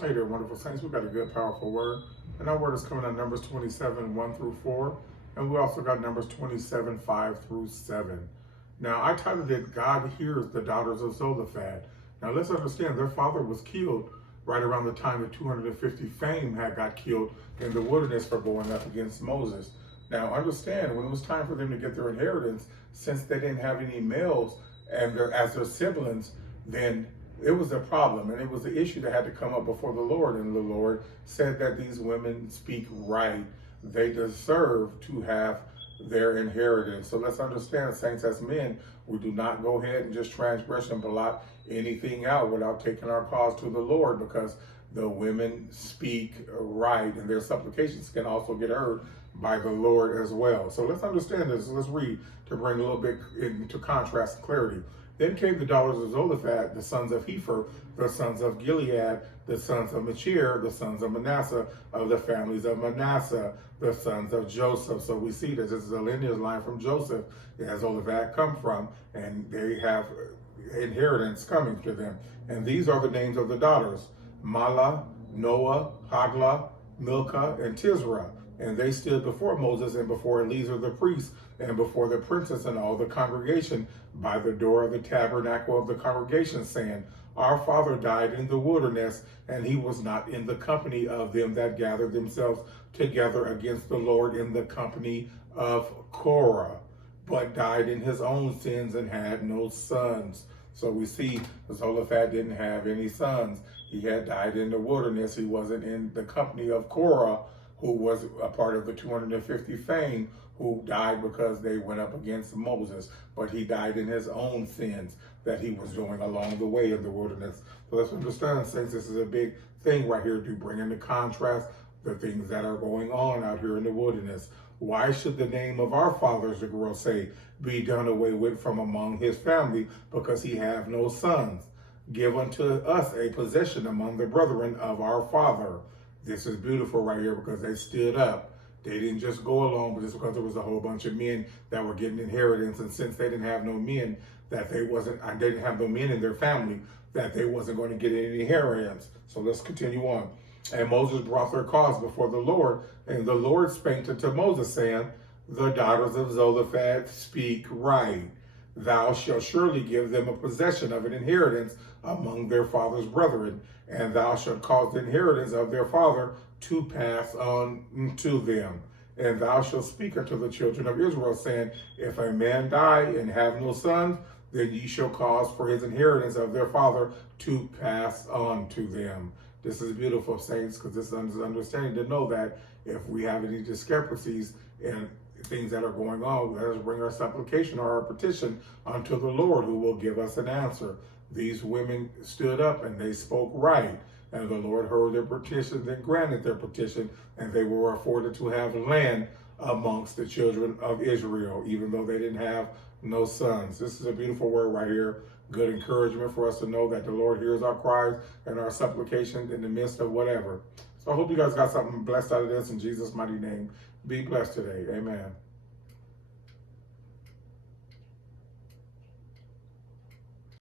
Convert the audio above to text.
Hey there, wonderful saints. We got a good, powerful word. And our word is coming out Numbers 27, 1 through 4. And we also got Numbers 27, 5 through 7. Now, I titled it, God Hears the Daughters of Zolaphad. Now, let's understand, their father was killed right around the time the 250 fame had got killed in the wilderness for going up against Moses. Now, understand, when it was time for them to get their inheritance, since they didn't have any males and as their siblings, then it was a problem, and it was an issue that had to come up before the Lord. And the Lord said that these women speak right. They deserve to have their inheritance. So let's understand, saints, as men, we do not go ahead and just transgress and blot anything out without taking our cause to the Lord, because the women speak right, and their supplications can also get heard by the Lord as well. So let's understand this. Let's read to bring a little bit into contrast and clarity. Then came the daughters of Zolaphad, the sons of Hepher, the sons of Gilead, the sons of Machir, the sons of Manasseh, of the families of Manasseh, the sons of Joseph. So we see that this is a lineage line from Joseph that Zolaphad come from, and they have inheritance coming to them. And these are the names of the daughters: Mahlah, Noah, Haglah, Milcah, and Tisra. And they stood before Moses and before Eleazar the priest and before the princes and all the congregation by the door of the tabernacle of the congregation, saying, Our father died in the wilderness, and he was not in the company of them that gathered themselves together against the Lord in the company of Korah, but died in his own sins and had no sons. So we see Zolaphad didn't have any sons. He had died in the wilderness. He wasn't in the company of Korah, who was a part of the 250 fame, who died because they went up against Moses. But he died in his own sins that he was doing along the way in the wilderness. So let's understand, saints, this is a big thing right here to bring into contrast the things that are going on out here in the wilderness. Why should the name of our fathers, the girl say, be done away with from among his family, because he have no sons? Give unto us a possession among the brethren of our father. This is beautiful right here, because they stood up. They didn't just go along with this because there was a whole bunch of men that were getting inheritance. And since they didn't have no men, they didn't have no men in their family, that they wasn't going to get any inheritance. So let's continue on. And Moses brought their cause before the Lord, and the Lord spake unto Moses, saying, The daughters of Zolaphad speak right. Thou shalt surely give them a possession of an inheritance among their father's brethren, and thou shalt cause the inheritance of their father to pass on to them. And thou shalt speak unto the children of Israel, saying, If a man die and have no sons, then ye shall cause for his inheritance of their father to pass on to them. This is beautiful, saints, because this is understanding to know that if we have any discrepancies in things that are going on, let us bring our supplication or our petition unto the Lord, who will give us an answer. These women stood up and they spoke right, and the Lord heard their petitions and granted their petition, and they were afforded to have land amongst the children of Israel, even though they didn't have no sons. This is a beautiful word right here. Good encouragement for us to know that the Lord hears our cries and our supplications in the midst of whatever. So I hope you guys got something blessed out of this in Jesus' mighty name. Be blessed today. Amen.